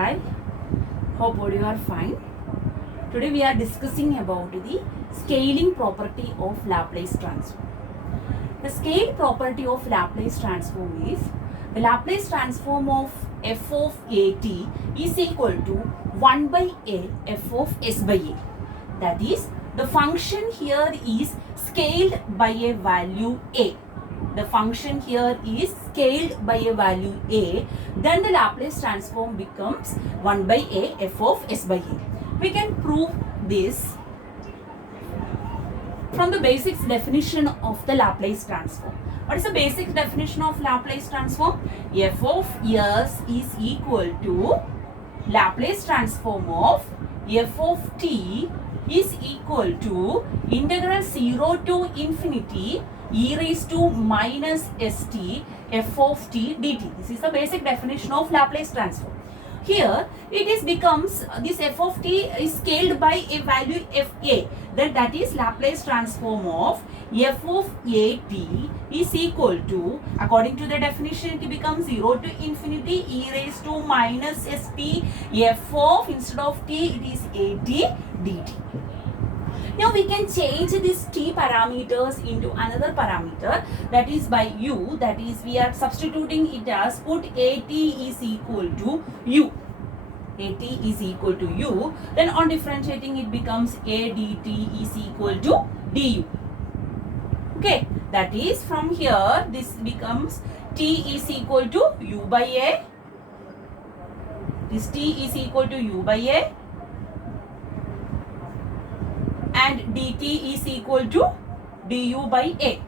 Hi, hope all you are fine. Today we are discussing about the scaling property of Laplace transform. The scale property of Laplace transform is the Laplace transform of f of at is equal to 1 by a f of s by a. That is, the function here is scaled by a value a. The function here is scaled by a value a, then the Laplace transform becomes 1 by a f of s by a. We can prove this from the basic definition of the Laplace transform. What is the basic definition of Laplace transform? F of s is equal to Laplace transform of f of t is equal to integral 0 to infinity e raised to minus st f of t dt. This is the basic definition of Laplace transform. Here it is becomes this f of t is scaled by a value fa, then that is Laplace transform of f of at is equal to, according to the definition, it becomes 0 to infinity e raised to minus st f of, instead of t it is at dt. Now we can change this t parameters into another parameter, that is by u, that is we are substituting it as put at is equal to u. At is equal to u, then on differentiating it becomes a dt is equal to du. Okay, that is from here this becomes t is equal to u by a, this t is equal to u by a, and dt is equal to du by a.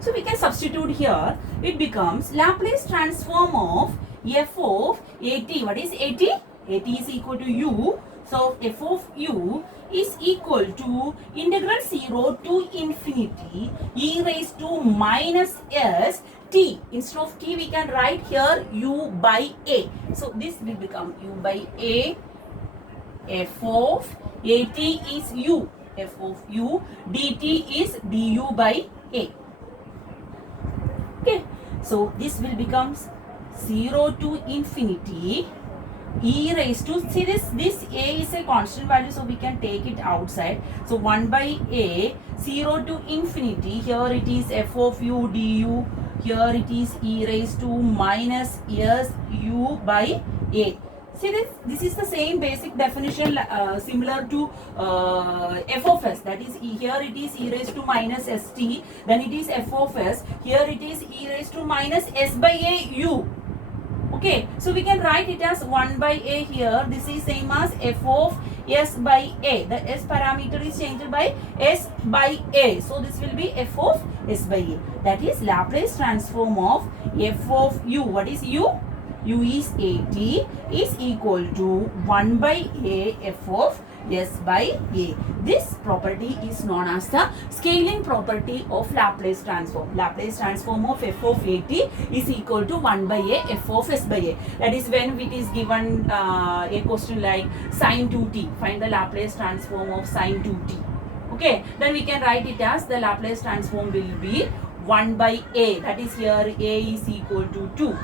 So we can substitute here, it becomes Laplace transform of f of at. What is at? At is equal to u. So f of u is equal to integral 0 to infinity e raised to minus s t. Instead of t we can write here u by a. So this will become u by a. F of at is u, f of u, dt is du by a. Okay, so this will becomes 0 to infinity e raised to, see this a is a constant value, so we can take it outside. So 1 by a, 0 to infinity, here it is f of u du, here it is e raised to minus s u by a. See this is the same basic definition similar to f of s, that is here it is e raised to minus st, then it is f of s, here it is e raised to minus s by a u. Okay, so we can write it as 1 by a here, this is same as f of s by a, the s parameter is changed by s by a, so this will be f of s by a, that is Laplace transform of f of u. What is u? U is at is equal to 1 by a f of s by a. This property is known as the scaling property of Laplace transform. Laplace transform of f of at is equal to 1 by a f of s by a. That is when it is given a question like sin 2t, find the Laplace transform of sin 2t. Okay, then we can write it as the Laplace transform will be 1 by a, that is here a is equal to 2.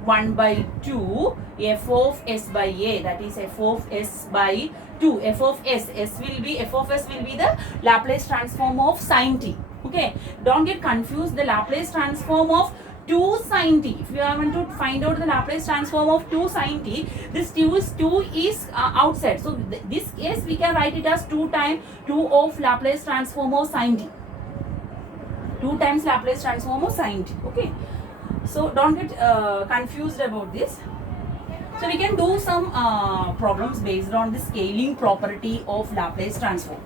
1 by 2 f of s by a, that is f of s by 2. F of s will be the Laplace transform of sin t. Okay, don't get confused, the Laplace transform of 2 sin t. If you want to find out the Laplace transform of 2 sin t, this 2 is outside, so this case we can write it as 2 times 2 of Laplace transform of sin t, 2 times Laplace transform of sin t. Okay, so don't get confused about this. So we can do some problems based on the scaling property of Laplace transform.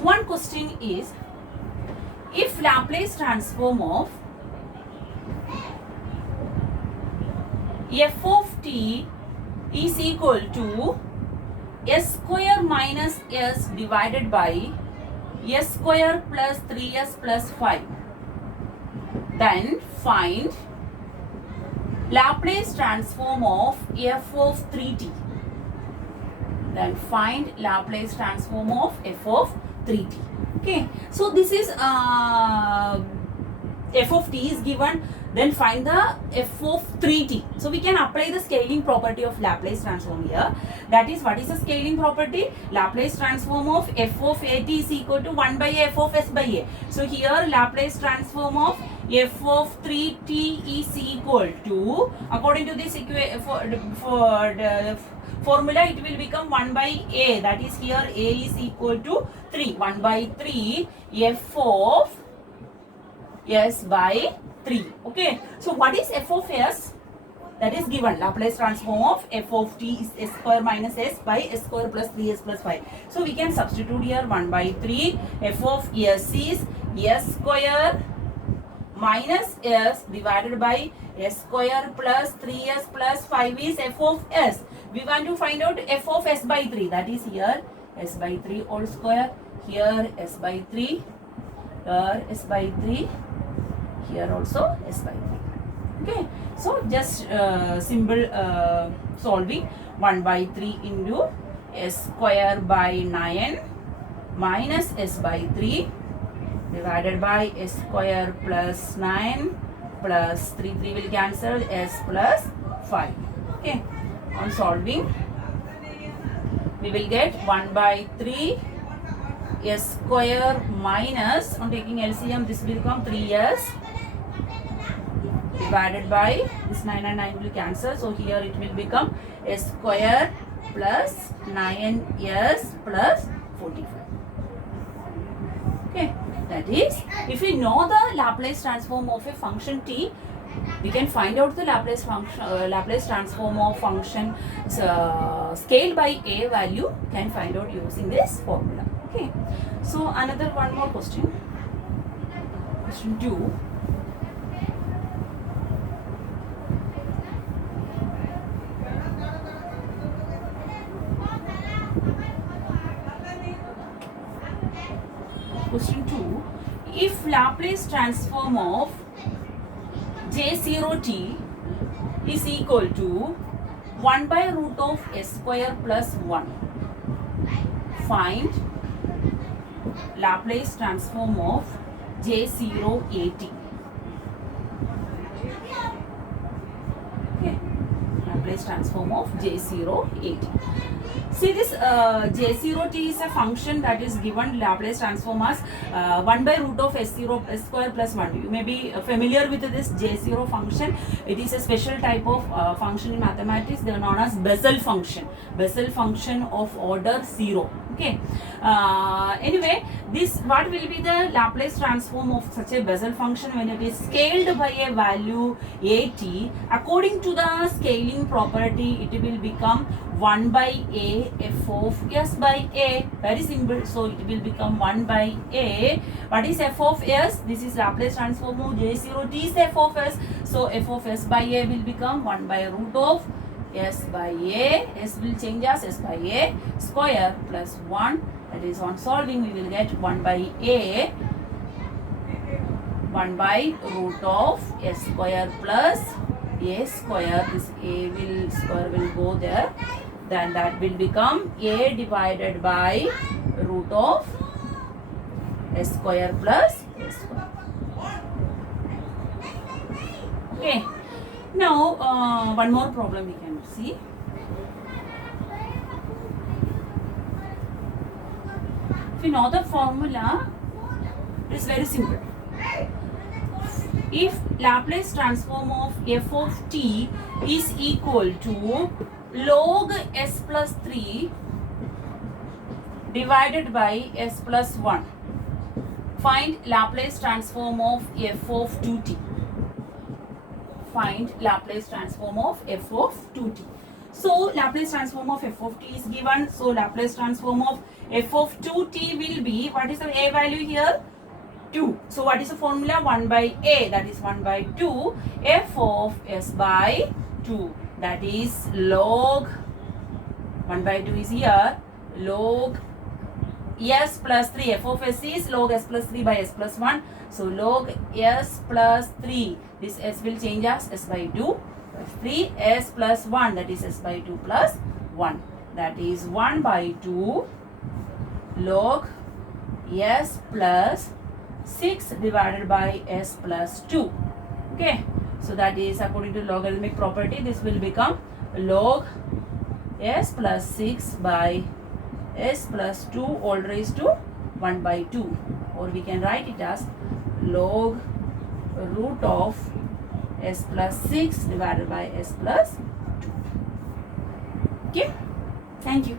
One question is, if Laplace transform of f of t is equal to s square minus s divided by s square plus 3s plus 5, then find Laplace transform of f of 3t. Then find Laplace transform of f of 3t. Okay, so this is f of t is given, then find the f of 3t. So we can apply the scaling property of Laplace transform here. That is, what is the scaling property? Laplace transform of f of at is equal to 1 by f of s by a. So here Laplace transform of f of 3t is equal to, according to this for the formula, it will become 1 by a. That is, here a is equal to 3. 1 by 3 f of s by 3. Okay, so what is f of s? That is given, Laplace transform of f of t is s square minus s by s square plus 3s plus 5. So we can substitute here 1 by 3. F of s is s square minus s divided by s square plus 3s plus 5 is f of s. We want to find out f of s by 3. That is, here s by 3 all square, here s by 3, here s by 3, here also s by 3. Okay, so just simple solving. 1 by 3 into s square by 9 minus s by 3 divided by s square plus 9 plus 3 will cancel, s plus 5. Okay, on solving we will get 1 by 3 s square minus, on taking LCM this will become 3s divided by this 9 and 9 will cancel, so here it will become s square plus 9s plus 45. Okay, that is, if we know the Laplace transform of a function t, we can find out the Laplace transform of function scaled by a value, can find out using this formula. Okay, so another one more question. Question 2. Question 2. If Laplace transform of J0t is equal to 1 by root of s square plus 1, find Laplace transform of J0at. Okay, Laplace transform of J0at. See, this J0t is a function that is given Laplace transform as 1 by root of s square plus 1. You may be familiar with this J0 function. It is a special type of function in mathematics. They are known as Bessel function. Bessel function of order 0. Okay. Anyway, this, what will be the Laplace transform of such a Bessel function when it is scaled by a value at? According to the scaling property, it will become 1 by a f of s by a. Very simple. So it will become 1 by a. What is f of s? This is Laplace transform of J0t is f of s. So f of s by a will become 1 by root of s by a. S will change as s by a square plus 1. That is, on solving we will get 1 by a 1 by root of s square plus a square. This a will square will go there. Then that will become a divided by root of s square plus a square. Okay. Now one more problem we can see. If you know the formula, it is very simple. If Laplace transform of f of t is equal to log s plus 3 divided by s plus 1, find Laplace transform of f of 2t. Find Laplace transform of f of 2t. So Laplace transform of f of t is given. So Laplace transform of f of 2t will be, what is the a value here? 2. So what is the formula? 1 by a, that is 1 by 2 f of s by 2. That is log 1 by 2 is here, log s plus 3. F of s is log s plus 3 by s plus 1. So log s plus 3. This s will change as s by 2 plus 3 s plus 1. That is s by 2 plus 1. That is 1 by 2 log s plus 6 divided by s plus 2. Okay, so that is according to logarithmic property, this will become log s plus 6 by s plus 2 all raised to 1 by 2, or we can write it as log root of s plus 6 divided by s plus 2. Okay, thank you.